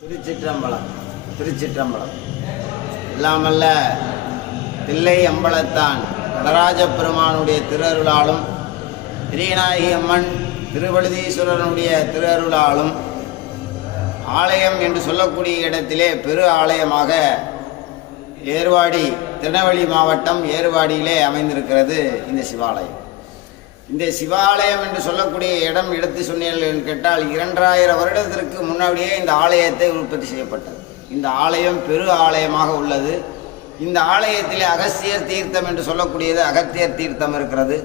திருச்சிற்றம்பலம் திருச்சிற்றம்பலம். இல்லாமல்ல தில்லை அம்பலத்தான் நடராஜ பெருமானுடைய திருஅருளாலும் திரியநாயகி அம்மன் திருவழுதீஸ்வரனுடைய திருஅருளாலும் ஆலயம் என்று சொல்லக்கூடிய இடத்திலே பெரு ஆலயமாக ஏர்வாடி திருநெல்வேலி மாவட்டம் ஏர்வாடியிலே அமைந்திருக்கிறது இந்த சிவாலயம். இந்த சிவாலயம் என்று சொல்லக்கூடிய இடம் எடுத்து சொன்னீர்கள் என்று கேட்டால் இரண்டாயிரம் வருடத்திற்கு முன்னாடியே இந்த ஆலயத்தை உற்பத்தி செய்யப்பட்டது. இந்த ஆலயம் பெரு ஆலயமாக உள்ளது. இந்த ஆலயத்திலே அகஸ்தியர் தீர்த்தம் என்று சொல்லக்கூடியது அகத்தியர் தீர்த்தம் இருக்கிறது.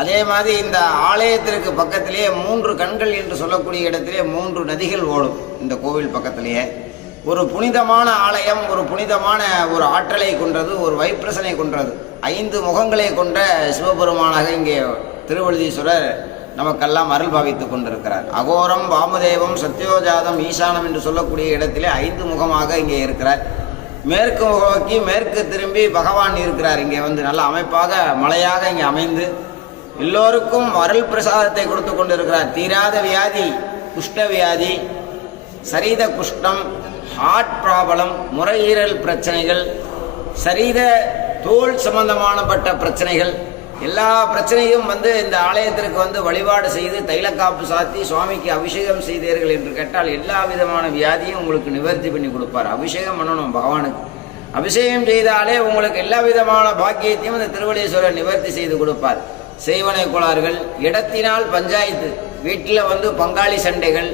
அதே மாதிரி இந்த ஆலயத்திற்கு பக்கத்திலேயே மூன்று கண்கள் என்று சொல்லக்கூடிய இடத்திலே மூன்று நதிகள் ஓடும் இந்த கோவில் பக்கத்திலேயே. ஒரு புனிதமான ஆலயம் ஒரு புனிதமான ஒரு ஆற்றலை கொன்றது ஒரு வைப்ரசனை கொன்றது ஐந்து முகங்களை கொண்ட சிவபெருமானாக இங்கே திருவழுதீஸ்வரர் நமக்கெல்லாம் அருள் பாவித்துக் கொண்டிருக்கிறார். அகோரம் வாமதேவம் சத்யோஜாதம் ஈசானம் என்று சொல்லக்கூடிய இடத்திலே ஐந்து முகமாக இங்கே இருக்கிறார். மேற்கு நோக்கி மேற்கு திரும்பி பகவான் இருக்கிறார். இங்கே வந்து நல்ல அமைப்பாக மலையாக இங்கே அமைந்து எல்லோருக்கும் அருள் பிரசாதத்தை கொடுத்து கொண்டிருக்கிறார். தீராத வியாதி குஷ்ட வியாதி சரீத குஷ்டம் ஹார்ட் ப்ராப்ளம் முறையீரல் பிரச்சனைகள் சரீர தோல் சம்பந்தமானப்பட்ட பிரச்சனைகள் எல்லா பிரச்சனையும் வந்து இந்த ஆலயத்திற்கு வந்து வழிபாடு செய்து தைலக்காப்பு சாத்தி சுவாமிக்கு அபிஷேகம் செய்தீர்கள் என்று கேட்டால் எல்லா விதமான வியாதியும் உங்களுக்கு நிவர்த்தி பண்ணி கொடுப்பார். அபிஷேகம் பண்ணணும் பகவானுக்கு. அபிஷேகம் செய்தாலே உங்களுக்கு எல்லா விதமான பாக்கியத்தையும் இந்த திருவள்ளீஸ்வரர் நிவர்த்தி செய்து கொடுப்பார். செய்வனை கோளாறுகள் இடத்தினால் பஞ்சாயத்து வீட்டில் வந்து பங்காளி சண்டைகள்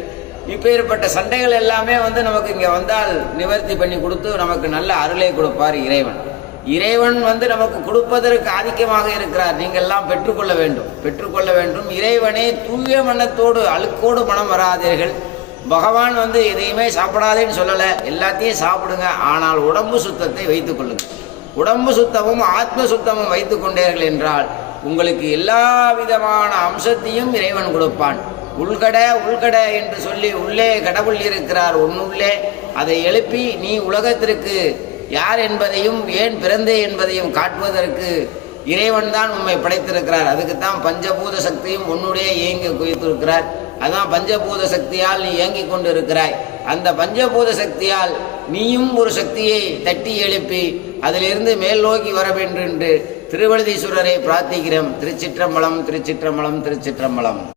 இப்பேற்பட்ட சண்டைகள் எல்லாமே வந்து நமக்கு இங்கே வந்தால் நிவர்த்தி பண்ணி கொடுத்து நமக்கு நல்ல அருளை கொடுப்பார் இறைவன். இறைவன் வந்து நமக்கு கொடுப்பதற்கு ஆதிக்கமாக இருக்கிறார். நீங்கள்லாம் பெற்றுக்கொள்ள வேண்டும். பெற்றுக்கொள்ள வேண்டும். இறைவனே தூய மனத்தோடு அழுக்கோடு மனம் வராதீர்கள். பகவான் வந்து எதையுமே சாப்பிடாதேன்னு சொல்லலை. எல்லாத்தையும் சாப்பிடுங்க. ஆனால் உடம்பு சுத்தத்தை வைத்துக் கொள்ளுங்கள். உடம்பு சுத்தமும் ஆத்ம சுத்தமும் வைத்துக் கொண்டீர்கள் என்றால் உங்களுக்கு எல்லா விதமான அம்சத்தையும் இறைவன் கொடுப்பான். உள்கட உள்கட என்று சொல்லி உள்ளே கடவுள் இருக்கிறார். உன்னுள்ளே. அதை எழுப்பி நீ உலகத்திற்கு யார் என்பதையும் ஏன் பிறந்தே என்பதையும் காட்டுவதற்கு இறைவன் தான் உண்மை படைத்திருக்கிறார். அதுக்குத்தான் பஞ்சபூத சக்தியும் உன்னுடைய இயங்கி குவித்திருக்கிறார். அதான் பஞ்சபூத சக்தியால் நீ இயங்கி கொண்டு இருக்கிறாய் அந்த பஞ்சபூத சக்தியால் நீயும் ஒரு சக்தியை தட்டி எழுப்பி அதிலிருந்து மேல் நோக்கி வர வேண்டும் என்று திருவழுதீஸ்வரரை பிரார்த்திக்கிறோம் திருச்சிற்றம்பலம் திருச்சிற்றம்பலம் திருச்சிற்றம்பலம்.